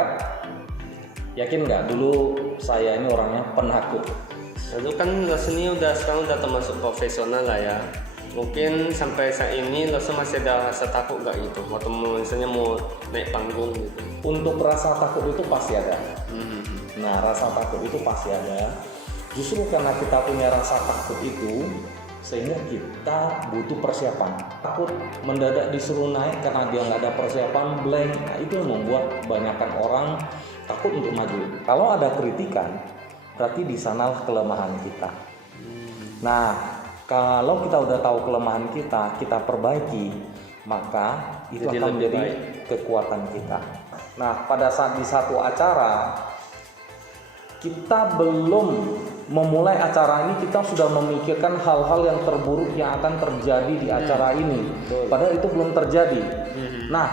bakat. Yakin nggak dulu saya ini orangnya penakut? Lalu kan lo seni sekarang udah termasuk profesional lah ya. Mungkin sampai saat ini lo masih ada rasa takut gak gitu? Waktu misalnya mau naik panggung gitu. Untuk rasa takut itu pasti ada. Nah, rasa takut itu pasti ada. Justru karena kita punya rasa takut itu, sehingga kita butuh persiapan. Takut mendadak disuruh naik karena dia nggak ada persiapan, blank. Nah, itu yang membuat kebanyakan orang takut untuk maju. Kalau ada kritikan, berarti di sanalah kelemahan kita. Nah, kalau kita udah tahu kelemahan kita, kita perbaiki, maka itu Jadi akan lebih menjadi baik. kekuatan kita. Nah, pada saat di satu acara, kita belum memulai acara ini, kita sudah memikirkan hal-hal yang terburuk yang akan terjadi di acara ini. Padahal itu belum terjadi. Nah,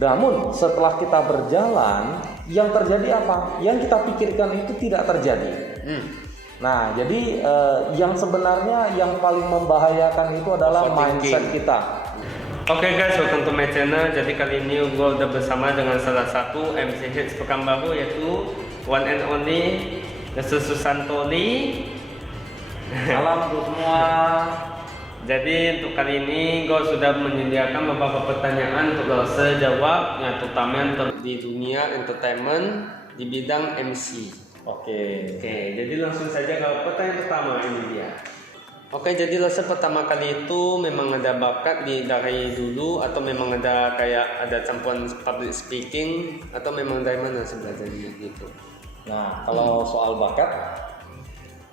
namun setelah kita berjalan, yang terjadi apa? Yang kita pikirkan itu tidak terjadi. Nah, jadi yang sebenarnya yang paling membahayakan itu adalah mindset kita. Oke guys, welcome to my channel. Jadi kali ini gue udah bersama dengan salah satu MC hits Pekanbaru, yaitu one and only Yesus Susantoli. Salam untuk semua. Jadi untuk kali ini gue sudah menyediakan beberapa pertanyaan untuk lo jawab, yang terutama di dunia entertainment di bidang MC. Oke. Jadi langsung saja ke pertanyaan pertama, ini dia. Oke, jadi lo pertama kali itu memang ada bakat dari dulu, atau memang ada kayak ada campuran public speaking, atau memang dari mana sebenarnya gitu? Nah, kalau soal bakat,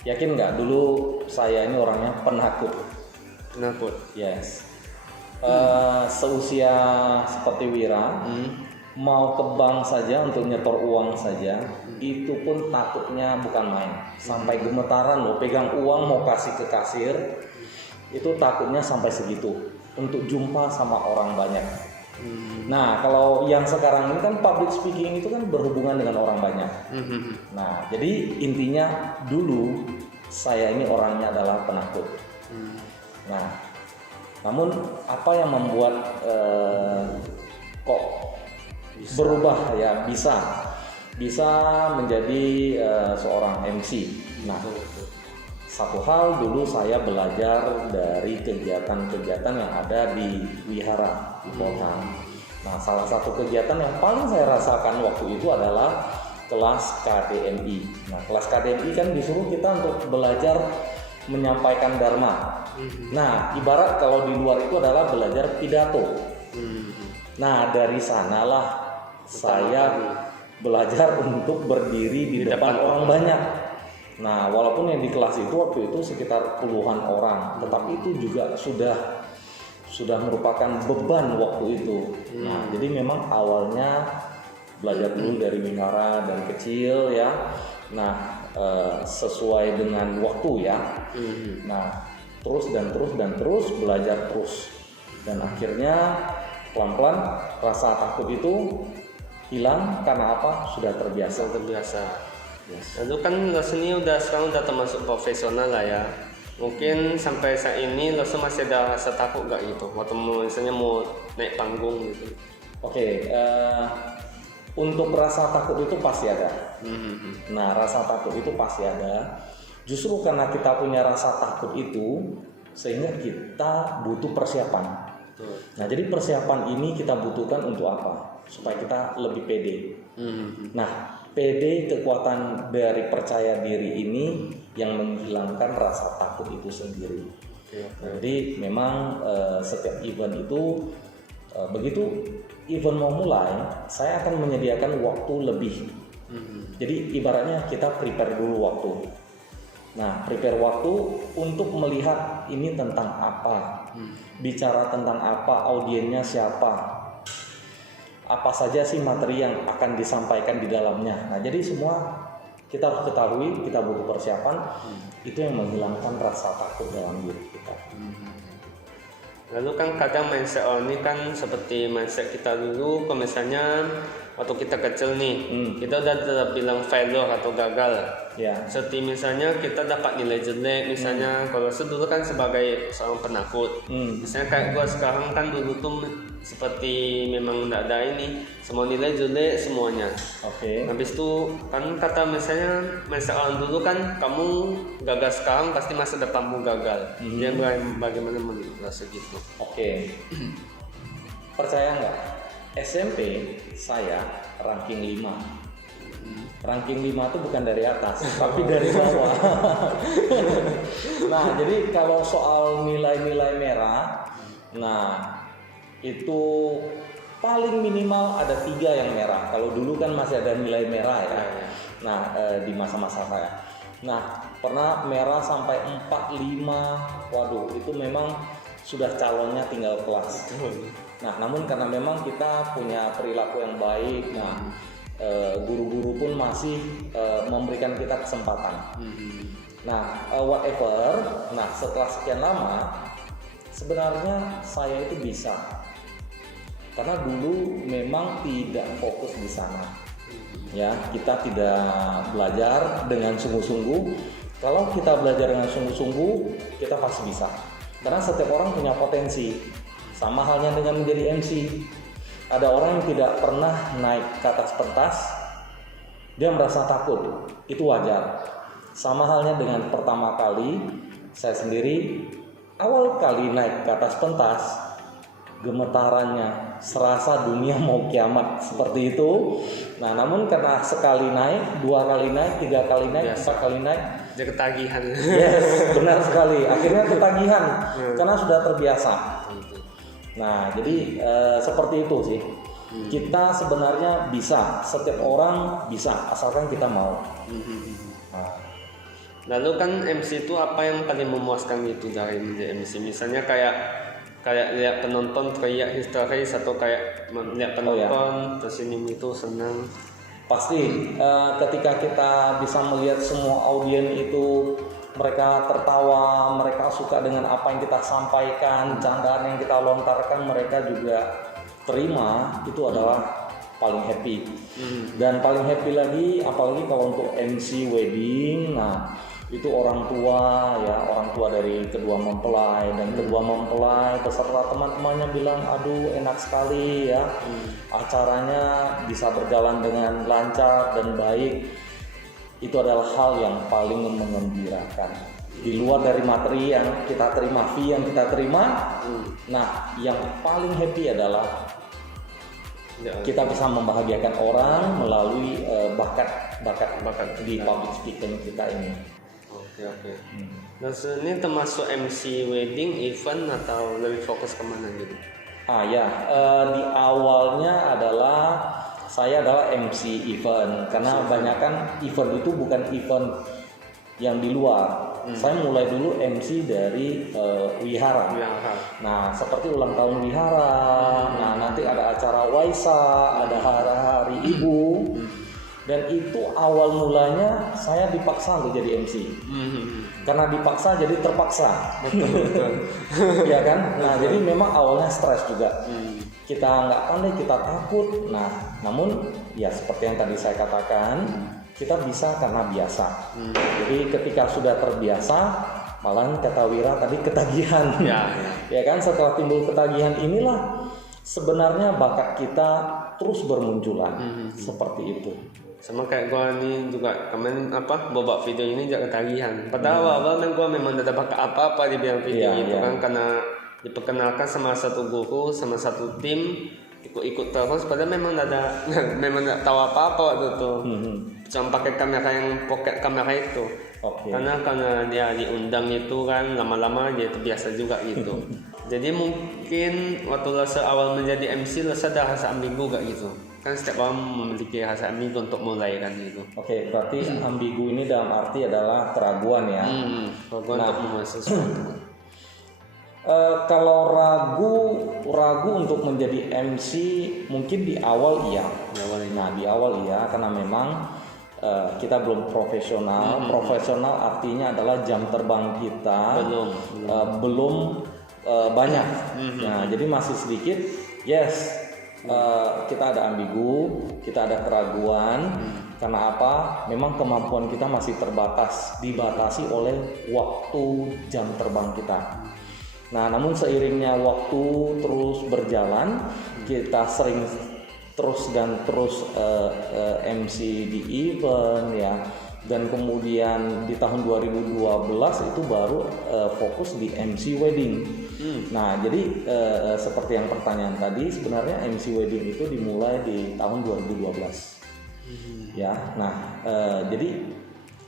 yakin nggak dulu saya ini orangnya penakut? Penakut. Yes. Seusia seperti Wira, mau ke bank saja untuk nyetor uang saja, itu pun takutnya bukan main. Sampai gemetaran loh, pegang uang mau kasih ke kasir, itu takutnya sampai segitu. Untuk jumpa sama orang banyak. Nah, kalau yang sekarang ini kan public speaking itu kan berhubungan dengan orang banyak. Nah, jadi intinya dulu saya ini orangnya adalah penakut. Nah, namun apa yang membuat kok berubah ya, bisa menjadi seorang MC. Nah, satu hal dulu saya belajar dari kegiatan-kegiatan yang ada di wihara di kota. Nah, salah satu kegiatan yang paling saya rasakan waktu itu adalah kelas KDMI. Nah, kelas KDMI kan disuruh kita untuk belajar menyampaikan dharma. Nah, ibarat kalau di luar itu adalah belajar pidato. Nah, dari sanalah saya belajar untuk berdiri di depan orang banyak. Nah, walaupun yang di kelas itu waktu itu sekitar puluhan orang, tetapi itu juga sudah merupakan beban waktu itu. Nah, jadi memang awalnya belajar dulu dari wihara dari kecil ya. Nah, sesuai dengan waktu ya. Nah, terus belajar terus, dan akhirnya pelan-pelan rasa takut itu hilang karena apa? Sudah terbiasa. Yes. Lalu kan lo seni sekarang udah termasuk profesional lah ya. Mungkin sampai saat ini lo masih ada rasa takut gak gitu? Waktu misalnya mau naik panggung gitu. Oke, untuk rasa takut itu pasti ada. Nah, rasa takut itu pasti ada. Justru karena kita punya rasa takut itu, sehingga kita butuh persiapan. Nah, jadi persiapan ini kita butuhkan untuk apa? Supaya kita lebih pede. Nah, pede, kekuatan dari percaya diri ini yang menghilangkan rasa takut itu sendiri. Jadi memang setiap event itu begitu event mau mulai, saya akan menyediakan waktu lebih. Jadi ibaratnya kita prepare dulu waktu. Nah, prepare waktu untuk melihat ini tentang apa, bicara tentang apa, audiennya siapa, apa saja sih materi yang akan disampaikan di dalamnya. Nah, jadi semua kita harus ketahui, kita butuh persiapan. Itu yang menghilangkan rasa takut dalam diri kita. Lalu kan kadang mindset orang ini kan seperti mindset kita dulu, kalau misalnya waktu kita kecil nih, kita udah terbilang failure atau gagal. Ya. Seperti misalnya kita dapat nilai jelek, misalnya kalau dulu kan sebagai seorang penakut. Misalnya kayak gua sekarang kan dulu tuh seperti memang tidak ada ini, semua nilai jelek semuanya. Oke. Habis itu kan kata misalnya orang dulu kan kamu gagal sekarang pasti masa depanmu gagal. Dia bagaimana menurut segitu? Oke. Percaya nggak? SMP saya ranking 5. Ranking 5 itu bukan dari atas, tapi dari bawah. Nah, jadi kalau soal nilai-nilai merah, nah itu paling minimal ada 3 yang merah. Kalau dulu kan masih ada nilai merah ya. Nah, di masa-masa saya. Nah, pernah merah sampai 4, 5. Waduh, itu memang sudah calonnya tinggal kelas. Nah, namun karena memang kita punya perilaku yang baik, nah guru-guru pun masih memberikan kita kesempatan. Nah, whatever. Nah, setelah sekian lama, sebenarnya saya itu bisa. Karena dulu memang tidak fokus di sana. Ya, kita tidak belajar dengan sungguh-sungguh. Kalau kita belajar dengan sungguh-sungguh, kita pasti bisa. Karena setiap orang punya potensi. Sama halnya dengan menjadi MC. Ada orang yang tidak pernah naik ke atas pentas, dia merasa takut, itu wajar. Sama halnya dengan pertama kali, saya sendiri awal kali naik ke atas pentas, gemetarannya serasa dunia mau kiamat seperti itu. Nah, namun karena sekali naik, 2 kali naik, 3 kali naik, 4 kali naik, jadi ketagihan. yes, benar sekali. Akhirnya ketagihan karena sudah terbiasa. Nah, jadi seperti itu sih. Kita sebenarnya bisa, setiap orang bisa, asalkan kita mau. Nah. Lalu kan MC itu apa yang paling memuaskan gitu dari menjadi MC? Misalnya kayak lihat penonton teriak histeris atau kayak lihat penonton tersenyum itu senang. Pasti ketika kita bisa melihat semua audiens itu mereka tertawa, mereka suka dengan apa yang kita sampaikan, candaan yang kita lontarkan mereka juga terima, itu adalah paling happy. Dan paling happy lagi apalagi kalau untuk MC wedding. Nah, itu orang tua dari kedua mempelai, dan kedua mempelai beserta teman-temannya bilang, aduh enak sekali ya, acaranya bisa berjalan dengan lancar dan baik. Itu adalah hal yang paling mengembirakan. Di luar dari materi yang kita terima, fee yang kita terima, nah yang paling happy adalah kita bisa membahagiakan orang melalui bakat di public speaking kita ini. Oke. Nah, ini termasuk MC wedding, event atau lebih fokus kemana gitu? Di awalnya saya adalah MC event, karena kebanyakan event itu bukan event yang di luar. Saya mulai dulu MC dari wihara. Nah, seperti ulang tahun wihara. Nah, nanti ada acara Waisak, ada hari ibu. Dan itu awal mulanya saya dipaksa untuk jadi MC. Karena dipaksa jadi terpaksa. Betul. Ya kan? Nah, jadi memang awalnya stres juga. Kita nggak pandai, kita takut. Nah, namun ya seperti yang tadi saya katakan, kita bisa karena biasa. Jadi ketika sudah terbiasa, malah kata Wira tadi ketagihan. Ya kan, setelah timbul ketagihan inilah sebenarnya bakat kita terus bermunculan. Seperti itu. Sama kayak gua nih juga kemarin bawa video ini juga ketagihan. Padahal awalnya gua memang tidak ada bakat apa-apa di bidang video itu kan, karena diperkenalkan sama satu guru sama satu tim, ikut terus. Padahal memang nggak tahu apa-apa waktu itu. Cuma pakai kamera yang pocket kamera itu. Karena dia diundang itu kan, lama-lama dia terbiasa juga gitu. Jadi mungkin waktu awal menjadi MC ada rasa ambigu gak gitu? Kan setiap orang memiliki rasa ambigu untuk mulai kan gitu. Oke, berarti ambigu ini dalam arti adalah keraguan ya. Keraguan untuk memulai sesuatu. Kalau ragu untuk menjadi MC mungkin di awal iya. Di awal iya, karena memang kita belum profesional. Profesional artinya adalah jam terbang kita belum banyak. Nah, jadi masih sedikit. Yes, kita ada ambigu, kita ada keraguan. Karena apa? Memang kemampuan kita masih terbatas, dibatasi oleh waktu jam terbang kita. Nah, namun seiringnya waktu terus berjalan, kita sering terus MC di event ya. Dan kemudian di tahun 2012 itu baru fokus di MC wedding. Nah, jadi seperti yang pertanyaan tadi, sebenarnya MC wedding itu dimulai di tahun 2012. Ya, nah jadi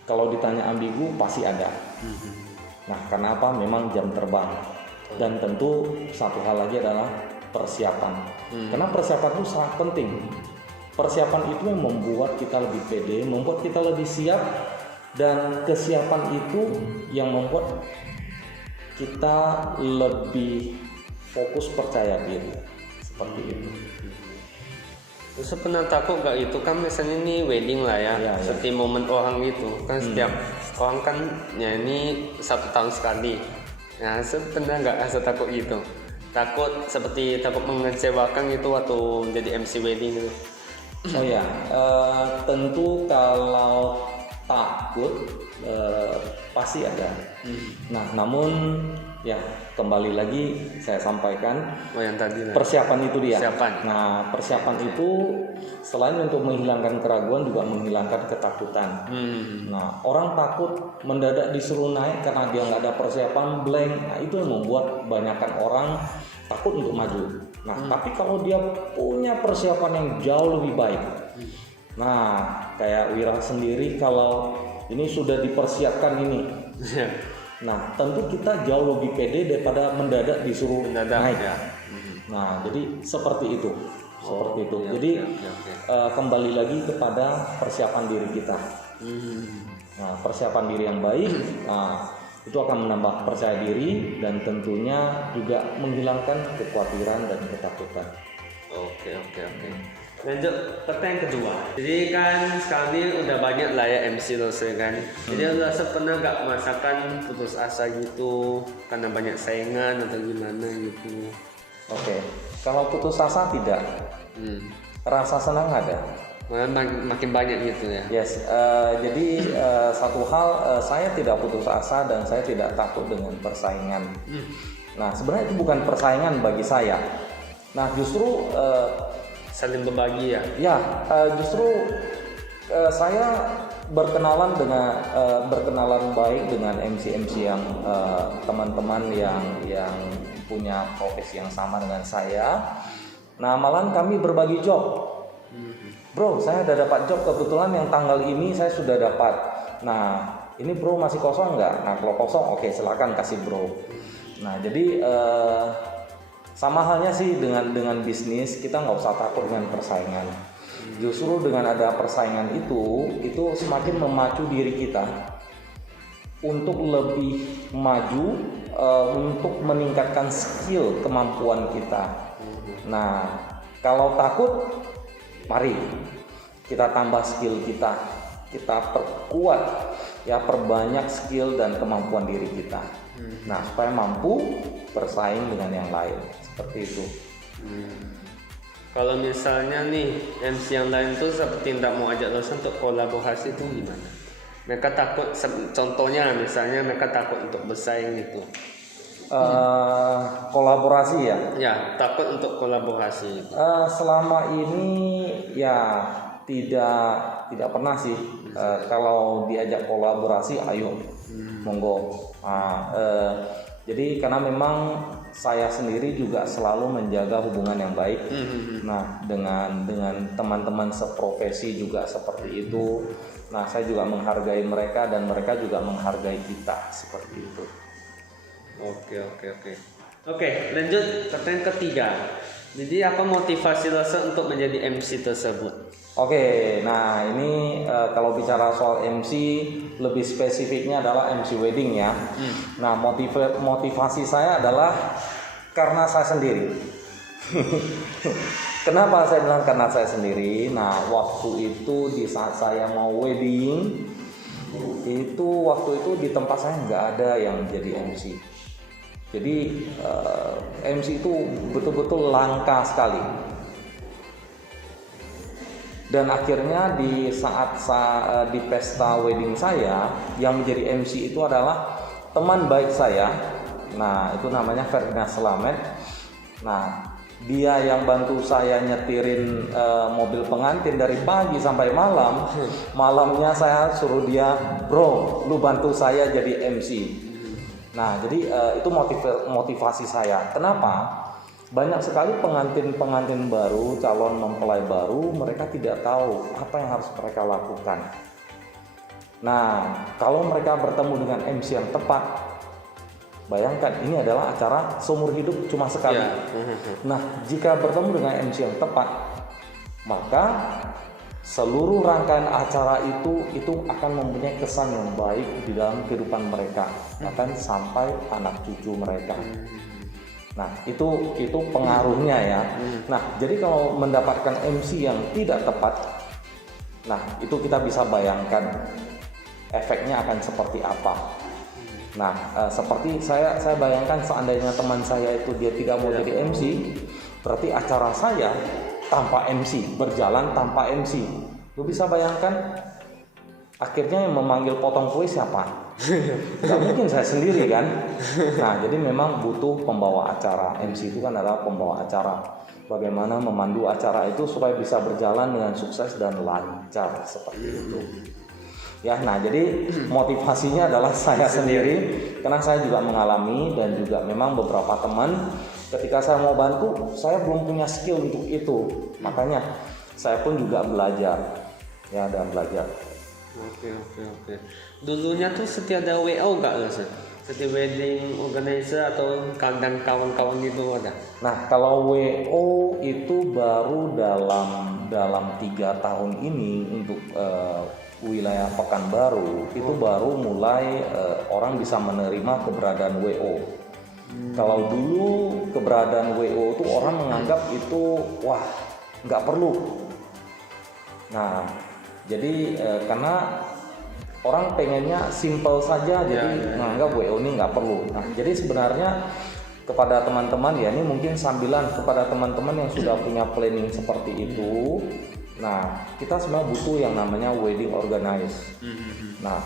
kalau ditanya ambigu pasti ada. Nah, karena apa? Memang jam terbang. Dan tentu satu hal lagi adalah persiapan. Karena persiapan itu sangat penting. Persiapan itu yang membuat kita lebih pede, membuat kita lebih siap, dan kesiapan itu yang membuat kita lebih fokus percaya diri. Seperti itu. Terus pernah takut gak itu kan misalnya ini wedding lah ya, seperti momen orang gitu kan, setiap orang kan ya ini 1 tahun sekali. Nah, pernah gak rasa takut gitu? Takut seperti takut mengecewakan gitu waktu jadi MC wedding gitu? Oh ya, tentu kalau takut pasti ada. Nah, namun ya kembali lagi saya sampaikan, yang tadi persiapan itu dia. Persiapan. Nah, persiapan itu selain untuk menghilangkan keraguan juga menghilangkan ketakutan. Nah, orang takut mendadak disuruh naik karena dia nggak ada persiapan, blank. Nah, itu yang membuat banyakkan orang takut untuk maju. Nah, tapi kalau dia punya persiapan yang jauh lebih baik, nah kayak Wira sendiri kalau ini sudah dipersiapkan ini, nah tentu kita jauh lebih pede daripada mendadak disuruh naik. Ya. Nah, jadi seperti itu, Jadi kembali lagi kepada persiapan diri kita. Nah, persiapan diri yang baik, nah itu akan menambah percaya diri dan tentunya juga menghilangkan kekhawatiran dan ketakutan. Oke. Lanjut pertanyaan kedua. Jadi kan sekarang ini udah banyak lah ya MC lo kan. Jadi lo pernah gak merasakan putus asa gitu karena banyak saingan atau gimana gitu? Oke, kalau putus asa tidak. Rasa senang ada. Makin banyak gitu ya. Yes, jadi satu hal, saya tidak putus asa dan saya tidak takut dengan persaingan. Nah, sebenarnya itu bukan persaingan bagi saya. Nah, justru saling berbagi ya. Ya, justru saya berkenalan baik dengan MC yang teman-teman yang punya profesi yang sama dengan saya. Nah, malahan kami berbagi job. Bro, saya udah dapat job kebetulan yang tanggal ini saya sudah dapat. Nah, ini bro masih kosong nggak? Nah, kalau kosong, oke silakan kasih bro. Nah, jadi sama halnya sih dengan bisnis, kita nggak usah takut dengan persaingan. Justru dengan ada persaingan itu semakin memacu diri kita untuk lebih maju, untuk meningkatkan skill kemampuan kita. Nah, kalau takut, mari kita tambah skill kita perkuat ya, perbanyak skill dan kemampuan diri kita. Nah, supaya mampu bersaing dengan yang lain, seperti itu. Kalau misalnya nih MC yang lain tuh seperti tidak mau ajak lo untuk kolaborasi itu gimana? Mereka takut, contohnya misalnya mereka takut untuk bersaing gitu. Kolaborasi ya? Ya, takut untuk kolaborasi. Selama ini ya tidak pernah sih. Kalau diajak kolaborasi, ayo, monggo. Jadi karena memang saya sendiri juga selalu menjaga hubungan yang baik. Nah, dengan teman-teman seprofesi juga seperti itu. Nah, saya juga menghargai mereka dan mereka juga menghargai kita, seperti itu. Oke, lanjut pertanyaan ketiga. Jadi apa motivasi lo untuk menjadi MC tersebut? Oke, nah ini kalau bicara soal MC, lebih spesifiknya adalah MC wedding ya. Nah, motivasi saya adalah karena saya sendiri. Kenapa saya bilang karena saya sendiri? Nah, waktu itu di saat saya mau wedding, waktu itu di tempat saya nggak ada yang jadi MC. Jadi MC itu betul-betul langka sekali. Dan akhirnya di saat di pesta wedding saya, yang menjadi MC itu adalah teman baik saya. Nah, itu namanya Ferdinand Slamet. Nah, dia yang bantu saya nyetirin mobil pengantin dari pagi sampai malam. Malamnya saya suruh dia, bro, lu bantu saya jadi MC. Nah, jadi itu motivasi saya. Kenapa? Banyak sekali pengantin-pengantin baru, calon mempelai baru, mereka tidak tahu apa yang harus mereka lakukan. Nah, kalau mereka bertemu dengan MC yang tepat, bayangkan ini adalah acara seumur hidup cuma sekali. Nah, jika bertemu dengan MC yang tepat, maka seluruh rangkaian acara itu akan mempunyai kesan yang baik di dalam kehidupan mereka, bahkan sampai anak cucu mereka. Nah, itu pengaruhnya ya. Nah, jadi kalau mendapatkan MC yang tidak tepat, nah itu kita bisa bayangkan efeknya akan seperti apa. Nah, seperti saya bayangkan seandainya teman saya itu dia tidak mau jadi MC, berarti acara saya tanpa MC, berjalan tanpa MC. Lu bisa bayangkan akhirnya yang memanggil potong kue siapa? Gak mungkin saya sendiri kan. Nah, jadi memang butuh pembawa acara. MC itu kan adalah pembawa acara. Bagaimana memandu acara itu supaya bisa berjalan dengan sukses dan lancar seperti itu. Ya, nah jadi motivasinya adalah saya sendiri, karena saya juga mengalami dan juga memang beberapa teman ketika saya mau bantu, saya belum punya skill untuk itu. Makanya saya pun juga belajar. Ya, dan belajar. Oke. Dulunya tuh setiap ada WO nggak Mas? Setiap wedding organizer atau kandang kawan-kawan gitu ada? Nah, kalau WO itu baru dalam 3 tahun ini untuk wilayah Pekanbaru itu baru mulai orang bisa menerima keberadaan WO. Kalau dulu keberadaan WO itu orang menganggap itu wah nggak perlu. Nah, jadi karena orang pengennya simple saja, jadi menganggap WO ini nggak perlu. Nah, jadi sebenarnya kepada teman-teman ya, ini mungkin sambilan kepada teman-teman yang sudah punya planning seperti itu. Nah, kita sebenarnya butuh yang namanya wedding organize. Nah,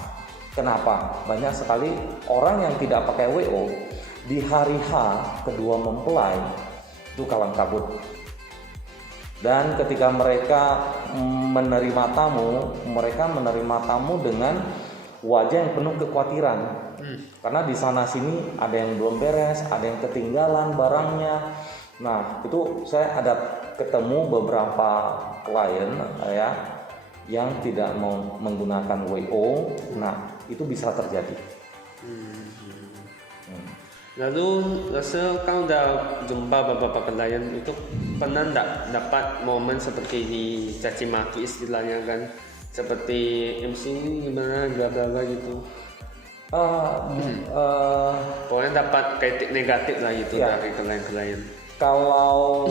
kenapa? Banyak sekali orang yang tidak pakai WO di hari H kedua mempelai itu kalang kabut. Dan ketika mereka menerima tamu, mereka menerima tamu dengan wajah yang penuh kekhawatiran. Karena di sana sini ada yang belum beres, ada yang ketinggalan barangnya. Nah, itu saya ada ketemu beberapa klien ya yang tidak mau menggunakan WO. Nah, itu bisa terjadi. Lalu rasa kau udah jumpa beberapa klien itu pernah enggak dapat momen seperti dicaci maki istilahnya kan, seperti MC ini gimana bla gitu. Pokoknya dapat kritik negatif lah gitu dari klien-klien. Kalau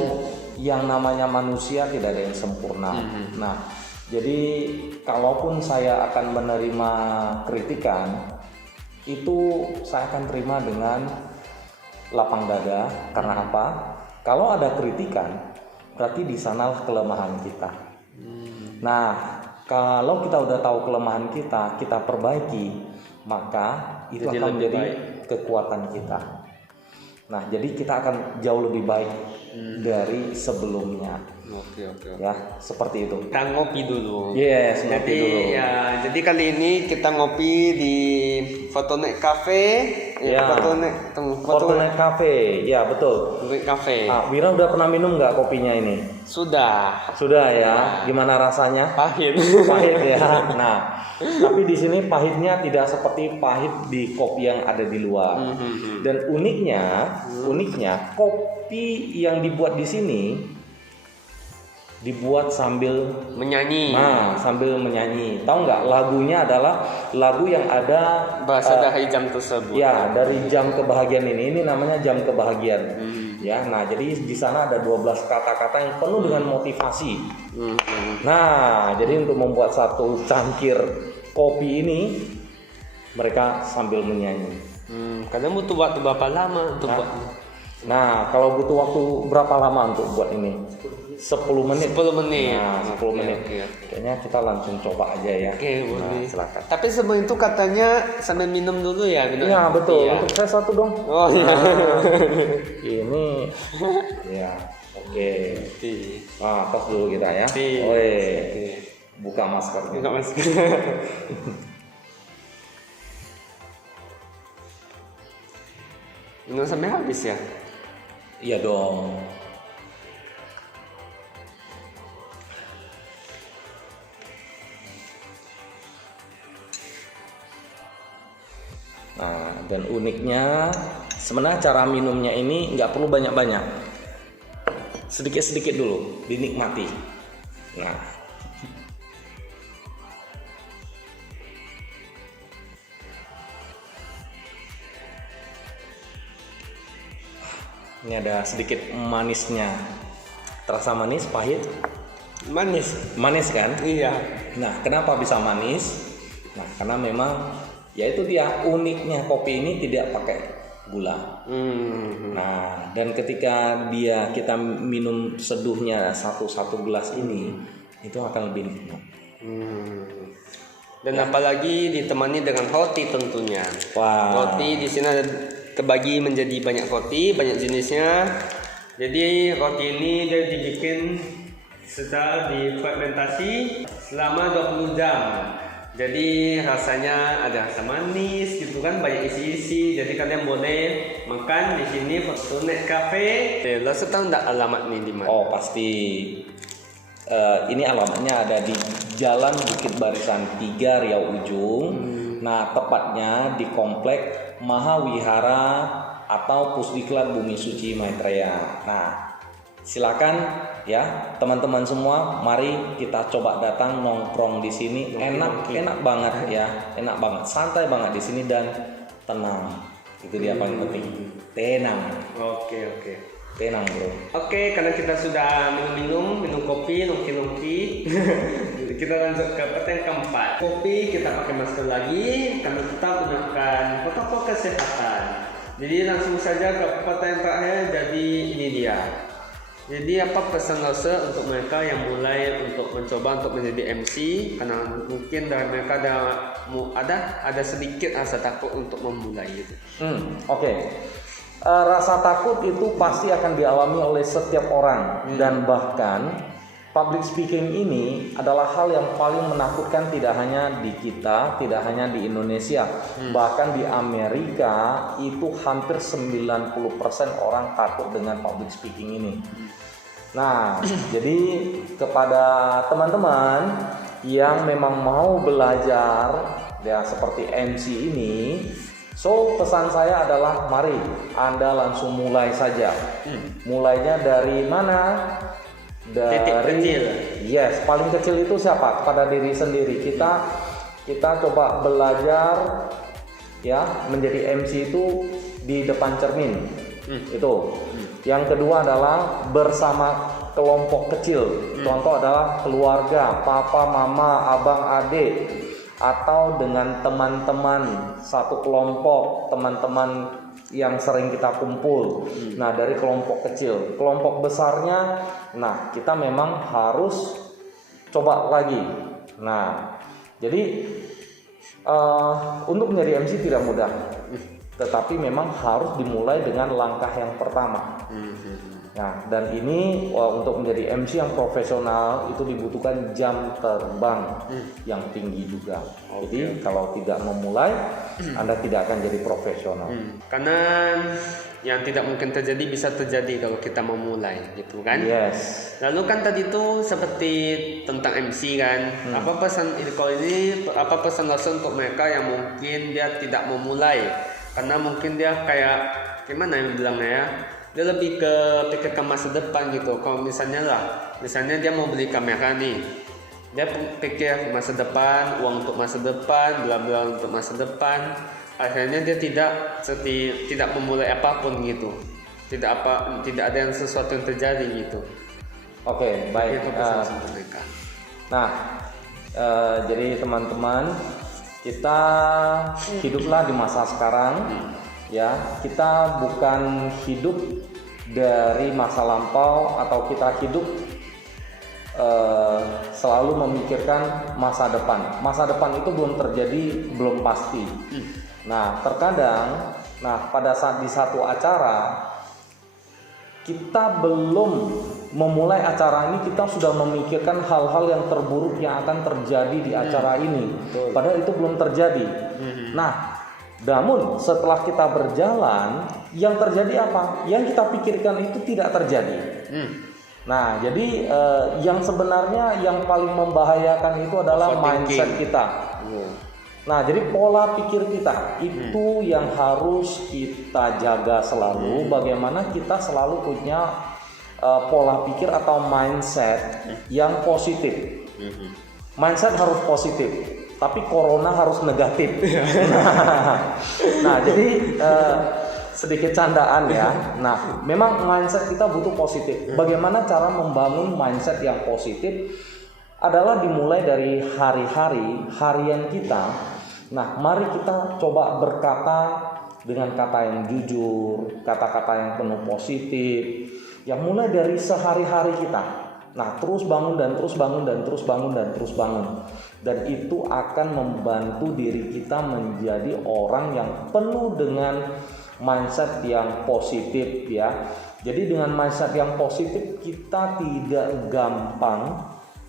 yang namanya manusia tidak ada yang sempurna. Nah, jadi kalaupun saya akan menerima kritikan, itu saya akan terima dengan lapang dada. Karena apa? Kalau ada kritikan, berarti di sanalah kelemahan kita. Nah, kalau kita udah tahu kelemahan kita, kita perbaiki, maka itu jadi akan menjadi baik. kekuatan kita. Nah, jadi kita akan jauh lebih baik dari sebelumnya. Oke. Ya, seperti itu. Kita ngopi dulu. Yes, ngopi dulu. Jadi kali ini kita ngopi di Fotonet Cafe. Fotonet Cafe. Ya, betul. Fotonet Cafe. Wira udah pernah minum nggak kopinya ini? Sudah Ya. Gimana rasanya? Pahit. Pahit ya. Nah, tapi di sini pahitnya tidak seperti pahit di kopi yang ada di luar. Dan uniknya kopi yang dibuat di sini dibuat sambil menyanyi. Nah, sambil menyanyi. Tahu nggak? Lagunya adalah lagu yang ada bahasa dari jam tersebut. Ya, dari jam kebahagiaan ini. Ini namanya jam kebahagiaan. Ya, nah jadi di sana ada 12 kata-kata yang penuh dengan motivasi. Nah, jadi untuk membuat satu cangkir kopi ini mereka sambil menyanyi. Kadang butuh waktu berapa lama untuk buat? Nah, kalau butuh waktu berapa lama untuk buat ini? 10 menit. 10 menit. Nah, 10 menit. Oke. Kayaknya kita langsung coba aja ya. Oke, boleh. Nah, silakan. Tapi sebelum itu katanya sambil minum dulu ya, minum Iya, air betul. putih ya. Untuk saya satu dong. Oh iya. Nah, ini ya. Oke. Nah, tos dulu kita ya. Oke. Buka maskernya. Enggak mas. Minum sampai habis ya. Iya dong. Nah, dan uniknya sebenarnya cara minumnya ini nggak perlu banyak-banyak, sedikit-sedikit dulu dinikmati. Nah, ini ada sedikit manisnya, terasa manis, pahit, Manis. manis kan? Iya. Nah, kenapa bisa manis? Nah, karena memang ya itu dia uniknya kopi ini tidak pakai gula. Nah, dan ketika kita minum seduhnya satu gelas ini, itu akan lebih nikmat. Dan apalagi ditemani dengan roti tentunya. Wah. Roti di sini ada terbagi menjadi banyak roti, banyak jenisnya. Jadi roti ini dia dibikin setelah difermentasi selama 20 jam. Jadi rasanya ada rasa manis gitu kan, banyak isi-isi. Jadi kalian boleh makan di sini Fortunet Cafe. Lo tahu enggak alamat nih di mana? Oh, pasti. Ini alamatnya ada di Jalan Bukit Barisan 3 Riau Ujung. Nah, tepatnya di Komplek Mahawihara atau Pusdiklat Bumi Suci Maitreya. Nah, silakan ya teman-teman semua, mari kita coba datang nongkrong di sini. Enak banget ya, enak banget, santai banget di sini dan tenang. Itu dia paling penting, tenang. Oke. Tenang bro. Oke, karena kita sudah minum kopi, nongki. Kita lanjut ke pertanyaan keempat. Kopi kita pakai masker lagi karena kita gunakan protokol kesehatan. Jadi langsung saja ke pertanyaan terakhir. Jadi ini dia. Jadi apa pesan Lose untuk mereka yang mulai untuk mencoba untuk menjadi MC? Karena mungkin dari mereka ada sedikit rasa takut untuk memulai itu. Oke. Rasa takut itu pasti akan dialami oleh setiap orang dan bahkan public speaking ini adalah hal yang paling menakutkan tidak hanya di kita, tidak hanya di Indonesia, bahkan di Amerika itu hampir 90% orang takut dengan public speaking ini. Nah, jadi kepada teman-teman yang memang mau belajar ya seperti MC ini, so pesan saya adalah mari Anda langsung mulai saja. Mulainya dari mana? Dari titik kecil. Yes, paling kecil itu siapa? Pada diri sendiri. Kita coba belajar ya menjadi MC itu di depan cermin. Itu. Yang kedua adalah bersama kelompok kecil. Contoh adalah keluarga, papa, mama, abang, adik, atau dengan teman-teman satu kelompok, teman-teman yang sering kita kumpul. Nah, dari kelompok kecil, kelompok besarnya, nah kita memang harus coba lagi. Nah, jadi untuk menjadi MC tidak mudah, tetapi memang harus dimulai dengan langkah yang pertama. Nah, dan ini untuk menjadi MC yang profesional itu dibutuhkan jam terbang yang tinggi juga. Jadi kalau tidak memulai, Anda tidak akan jadi profesional. Karena yang tidak mungkin terjadi bisa terjadi kalau kita memulai, gitu kan? Yes. Lalu kan tadi itu seperti tentang MC kan. Apa pesan Lose untuk mereka yang mungkin dia tidak memulai? Karena mungkin dia kayak gimana yang bilangnya ya? Dia lebih pikirkan masa depan gitu. Kalau misalnya dia mau beli kamera nih, dia pikir masa depan, uang untuk masa depan, bla bla untuk masa depan. Akhirnya dia tidak memulai apapun gitu. Tidak ada yang sesuatu yang terjadi gitu. Oke, baik. Itu pesan untuk mereka. Nah, jadi teman-teman, kita hiduplah di masa sekarang. Ya, kita bukan hidup dari masa lampau atau kita hidup selalu memikirkan masa depan. Masa depan itu belum terjadi, belum pasti. Nah, terkadang, pada saat di satu acara kita belum memulai acara ini, kita sudah memikirkan hal-hal yang terburuk yang akan terjadi di acara ini. Padahal itu belum terjadi. Nah, namun setelah kita berjalan, yang terjadi apa? Yang kita pikirkan itu tidak terjadi. Nah, jadi yang sebenarnya yang paling membahayakan itu adalah mindset kita. Nah, jadi pola pikir kita itu yang harus kita jaga selalu. Bagaimana kita selalu punya pola pikir atau mindset yang positif. Mindset harus positif, tapi corona harus negatif. Nah, jadi sedikit candaan ya. Nah, memang mindset kita butuh positif. Bagaimana cara membangun mindset yang positif adalah dimulai dari hari-hari, harian kita. Nah, mari kita coba berkata dengan kata yang jujur, kata-kata yang penuh positif, yang mulai dari sehari-hari kita. Nah, terus bangun dan terus bangun dan terus bangun dan terus bangun. Dan itu akan membantu diri kita menjadi orang yang penuh dengan mindset yang positif ya. Jadi dengan mindset yang positif kita tidak gampang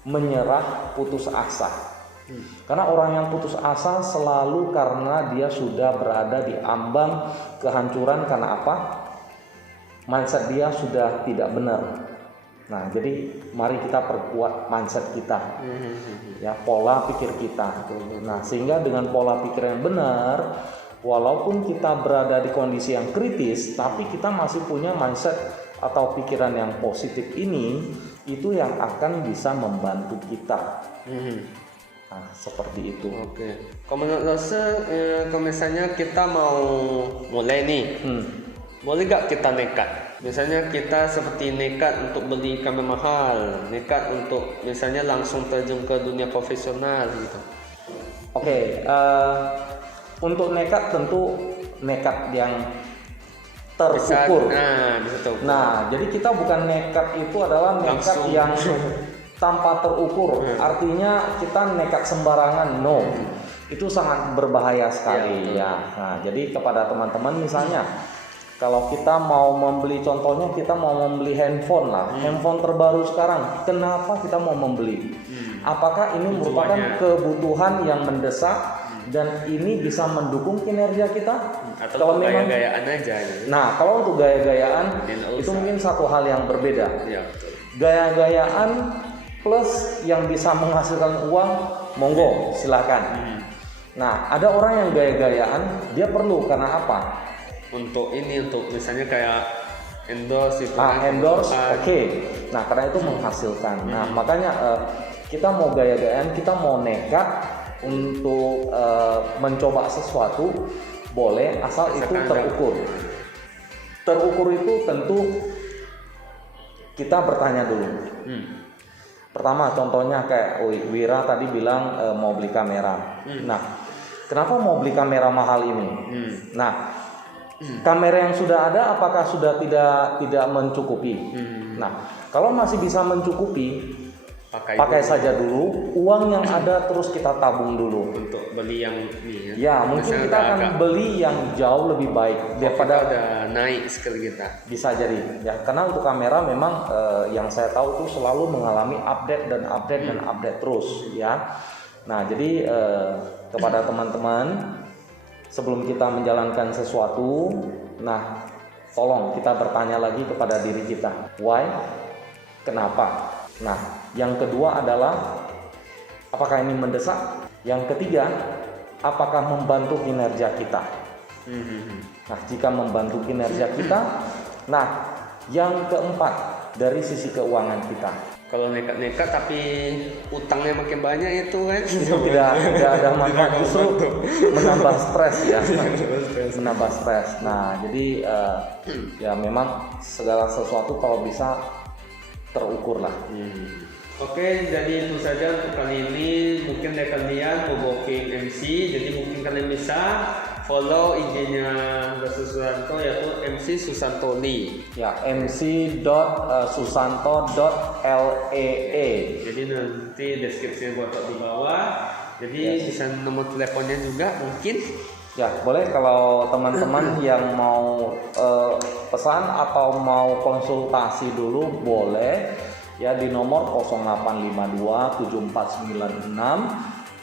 menyerah, putus asa. Karena orang yang putus asa selalu karena dia sudah berada di ambang kehancuran. Karena apa? Mindset dia sudah tidak benar. Nah, jadi mari kita perkuat mindset kita, ya, pola pikir kita. Nah, sehingga dengan pola pikir yang benar, walaupun kita berada di kondisi yang kritis, tapi kita masih punya mindset atau pikiran yang positif ini, itu yang akan bisa membantu kita. Nah, seperti itu. Oke. Kalau menurut Lose, kalau misalnya kita mau mulai nih, boleh gak kita nekat? Misalnya kita seperti nekat untuk beli kamera mahal, nekat untuk misalnya langsung terjun ke dunia profesional gitu. Oke, untuk nekat tentu nekat yang terukur. Nah, jadi kita bukan nekat itu adalah nekat langsung yang tanpa terukur. Artinya kita nekat sembarangan, no. Itu sangat berbahaya sekali ya. Nah, jadi kepada teman-teman misalnya, kalau kita mau membeli, contohnya kita mau membeli handphone lah, handphone terbaru sekarang, kenapa kita mau membeli? Apakah ini merupakan kebutuhan yang mendesak dan ini bisa mendukung kinerja kita? Atau kalau memang gaya-gayaan aja gitu. Nah, kalau untuk gaya-gayaan itu mungkin satu hal yang berbeda. Ya, betul. Gaya-gayaan plus yang bisa menghasilkan uang, monggo silakan. Nah, ada orang yang gaya-gayaan, dia perlu karena apa? Untuk misalnya kayak endorse itu. Endorse, oke. Nah, karena itu menghasilkan. Nah, makanya kita mau gaya-gayaan, kita mau nekat untuk mencoba sesuatu, boleh asal itu terukur. Terukur itu tentu kita bertanya dulu. Pertama, contohnya kayak Wira tadi bilang mau beli kamera. Nah, kenapa mau beli kamera mahal ini? Nah, kamera yang sudah ada apakah sudah tidak mencukupi? Nah, kalau masih bisa mencukupi, pakai saja dulu. Uang yang ada terus kita tabung dulu untuk beli yang ini. Ya, mungkin kita akan beli yang jauh lebih baik daripada udah naik skill kita. Bisa jadi ya, karena untuk kamera memang yang saya tahu itu selalu mengalami update dan update terus ya. Nah, jadi kepada teman-teman, sebelum kita menjalankan sesuatu, nah, tolong kita bertanya lagi kepada diri kita, why? Kenapa? Nah, yang kedua adalah apakah ini mendesak? Yang ketiga, apakah membantu kinerja kita? Nah, jika membantu kinerja kita, nah, yang keempat dari sisi keuangan kita. Kalau nekat-nekat tapi utangnya makin banyak itu kan? Itu tidak ada manfaat, justru menambah stres ya. Menambah stres. Nah, jadi ya memang segala sesuatu kalau bisa terukur lah. Oke, jadi itu saja untuk kali ini. Mungkin dari kalian mau booking MC, jadi mungkin kalian bisa follow IG-nya Basu Suranto, yaitu mc.susantoli. Ya, mc.susanto.lee. Jadi nanti deskripsinya gua taruh di bawah. Jadi bisa nomor teleponnya juga mungkin. Ya, boleh kalau teman-teman yang mau pesan atau mau konsultasi dulu boleh ya di nomor 0852 7496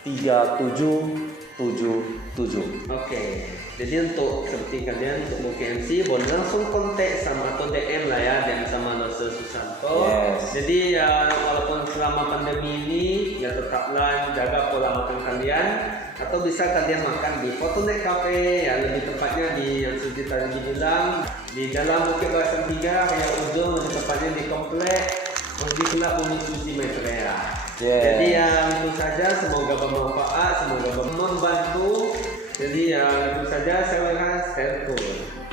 3777. Oke. Jadi untuk seperti kalian untuk mau ke MC boleh langsung kontak sama atau DM lah ya, DM sama Dr. Susanto. Yes. Jadi ya walaupun selama pandemi ini ya tetaplah jaga pola makan kalian, atau bisa kalian makan di Fortunet Cafe ya, lebih tepatnya di yang seperti tadi dibilang di dalam Bukit Barisan 3 Raya Ujung, lebih tepatnya di komplek Masjid Kelab Bumi Suci Maitreya. Yeah. Jadi ya itu saja, semoga bermanfaat, semoga membantu. Jadi ya itu saja, saya ulas helpful.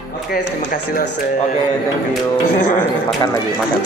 Oke, terima kasih Lose. Oke, thank you. Makan lagi, makan.